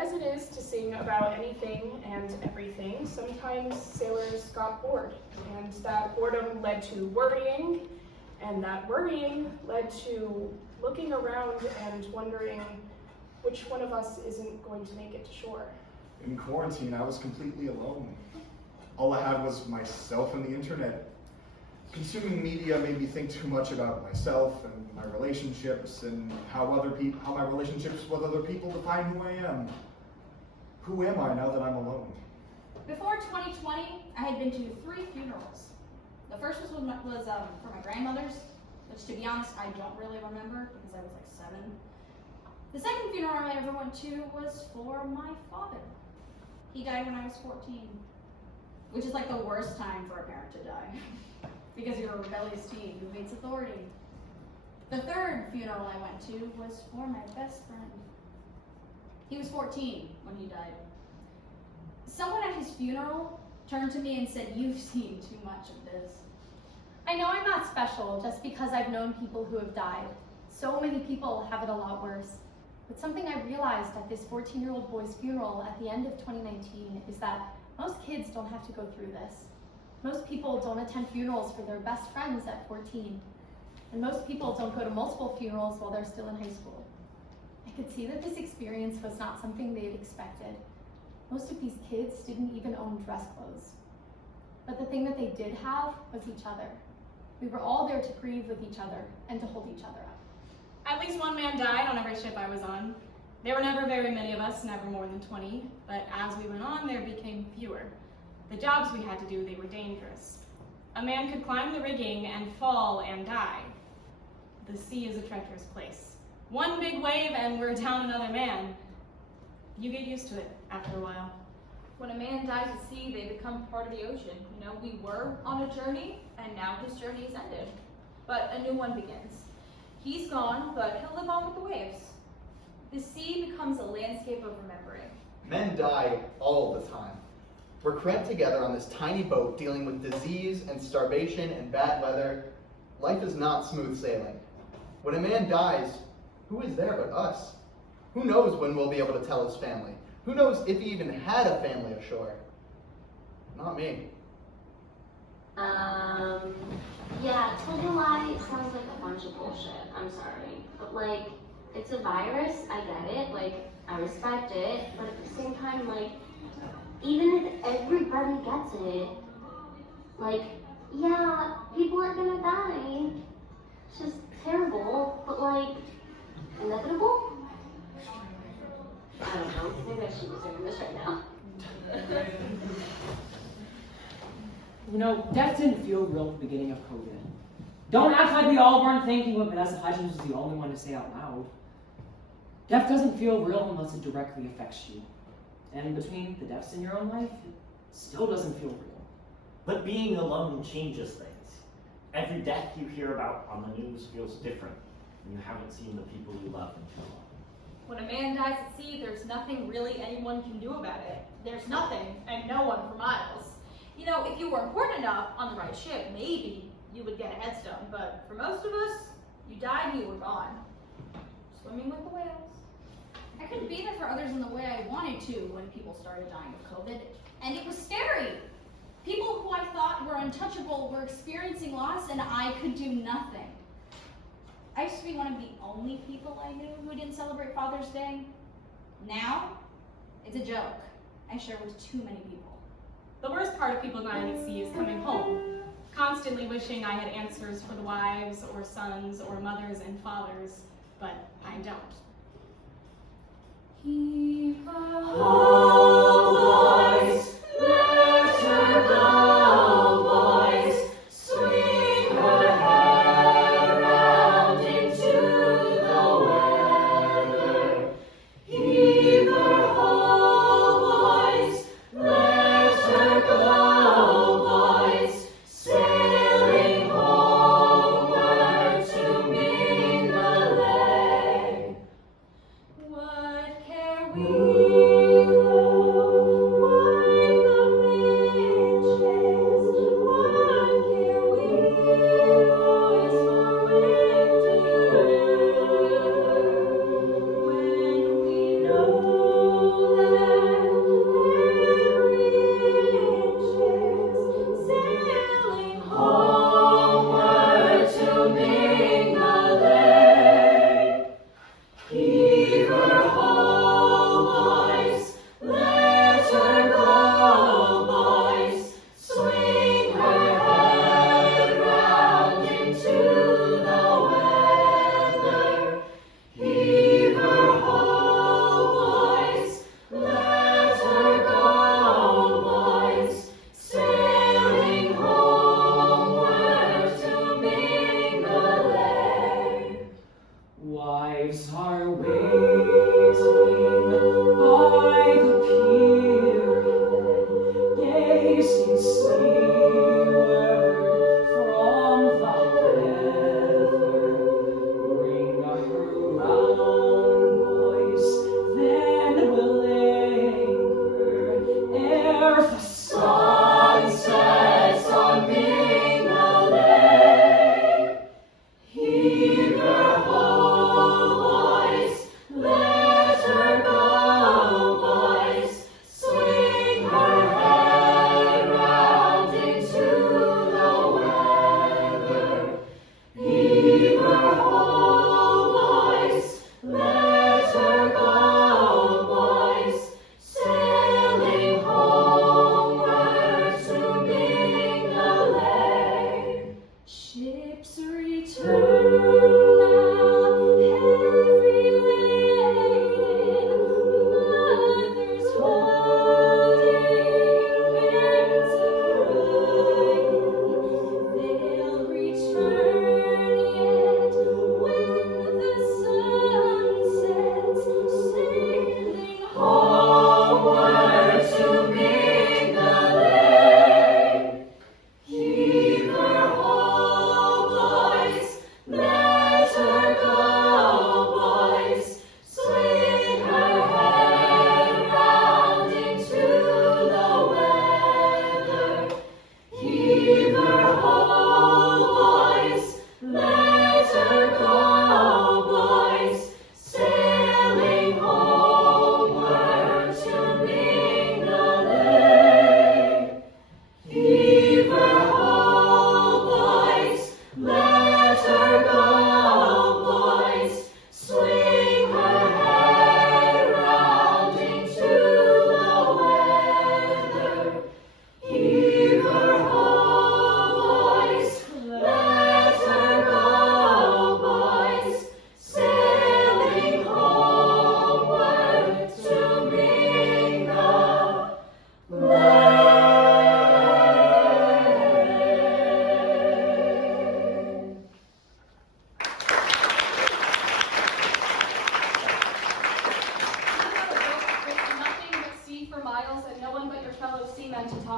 as it is to sing about anything and everything, sometimes sailors got bored, and that boredom led to worrying, and that worrying led to looking around and wondering which one of us isn't going to make it to shore. In quarantine, I was completely alone. All I had was myself and the internet. Consuming media made me think too much about myself and my relationships and how my relationships with other people define who I am. Who am I now that I'm alone? Before 2020, I had been to 3 funerals. The first was for my grandmother's, which to be honest, I don't really remember because I was like 7. The second funeral I ever went to was for my father. He died when I was 14, which is like the worst time for a parent to die. Because you're a rebellious teen who hates authority. The third funeral I went to was for my best friend. He was 14 when he died. Someone at his funeral turned to me and said, "You've seen too much of this." I know I'm not special just because I've known people who have died. So many people have it a lot worse. But something I realized at this 14-year-old boy's funeral at the end of 2019 is that most kids don't have to go through this. Most people don't attend funerals for their best friends at 14. And most people don't go to multiple funerals while they're still in high school. I could see that this experience was not something they had expected. Most of these kids didn't even own dress clothes. But the thing that they did have was each other. We were all there to grieve with each other and to hold each other up. At least one man died on every ship I was on. There were never very many of us, never more than 20, but as we went on, there became fewer. The jobs we had to do, they were dangerous. A man could climb the rigging and fall and die. The sea is a treacherous place. One big wave and we're down another man. You get used to it after a while. When a man dies at sea, they become part of the ocean. You know, we were on a journey, and now his journey is ended. But a new one begins. He's gone, but he'll live on with the waves. The sea becomes a landscape of remembering. Men die all the time. We're cramped together on this tiny boat dealing with disease and starvation and bad weather. Life is not smooth sailing. When a man dies, who is there but us? Who knows when we'll be able to tell his family? Who knows if he even had a family ashore? Not me. Yeah, told a lie sounds like a bunch of bullshit. I'm sorry. But like, it's a virus, I get it, like, I respect it, but at the same time, like, even if everybody gets it, like, yeah, people are gonna die. It's just terrible, but like, inevitable? I don't know, maybe I should be doing this right now. You know, death didn't feel real at the beginning of COVID. Don't act like we all weren't thinking what Vanessa Hudgens was the only one to say out loud. Death doesn't feel real unless it directly affects you. And between the deaths in your own life, it still doesn't feel real. But being alone changes things. Every death you hear about on the news feels different, and you haven't seen the people you love in too long. When a man dies at sea, there's nothing really anyone can do about it. There's nothing and no one for miles. You know, if you were important enough on the right ship, maybe you would get a headstone, but for most of us, you died and you were gone. Swimming with the whales. I couldn't be there for others in the way I wanted to when people started dying of COVID, and it was scary. People who I thought were untouchable were experiencing loss, and I could do nothing. I used to be one of the only people I knew who didn't celebrate Father's Day. Now, it's a joke I share with too many people. The worst part of people dying at sea is coming home, constantly wishing I had answers for the wives or sons or mothers and fathers, but I don't. Keep her whole voice, let her go, boys, swing her head round into the weather. Keep her whole voice, let her go, boys, sailing homeward to Minalay. What care we know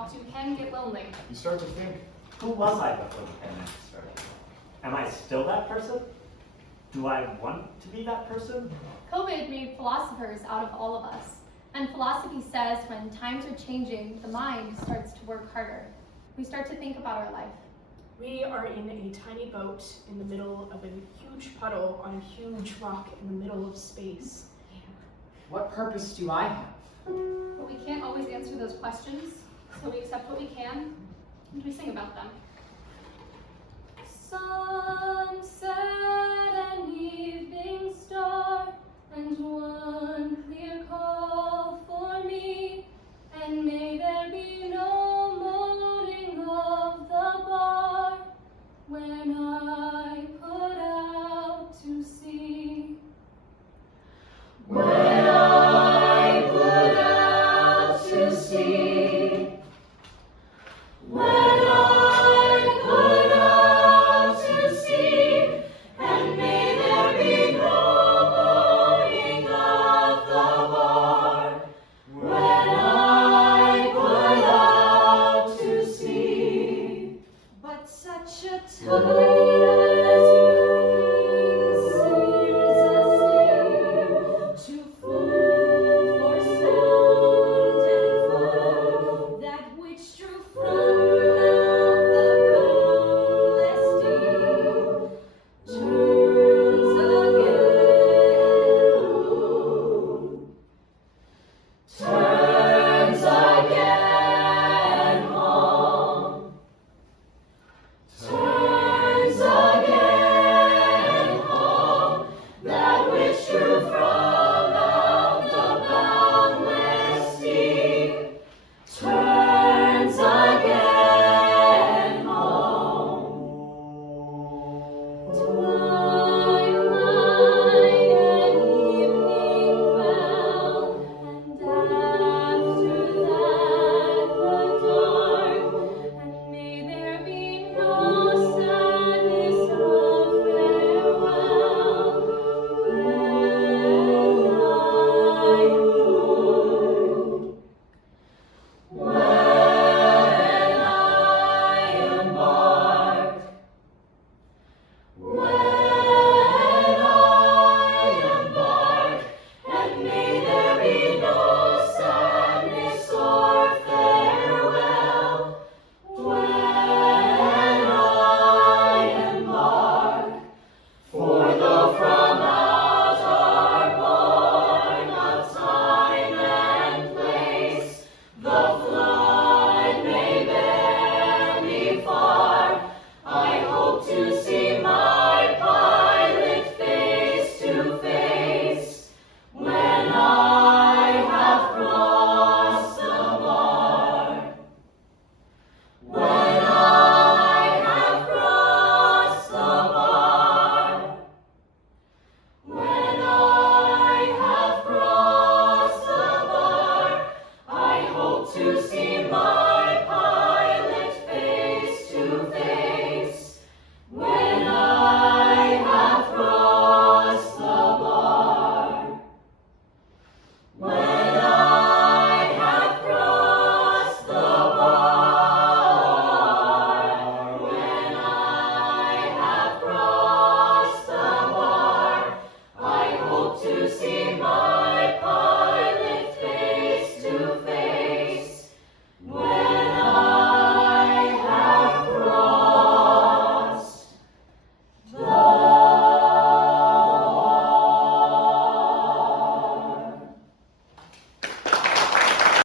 walked, you can get lonely. You start to think, Who was I before the pandemic started? Am I still that person? Do I want to be that person? COVID made philosophers out of all of us. And philosophy says when times are changing, the mind starts to work harder. We start to think about our life. We are in a tiny boat in the middle of a huge puddle on a huge rock in the middle of space. What purpose do I have? But we can't always answer those questions, so we accept what we can, and we sing about them. Sunset and evening star and one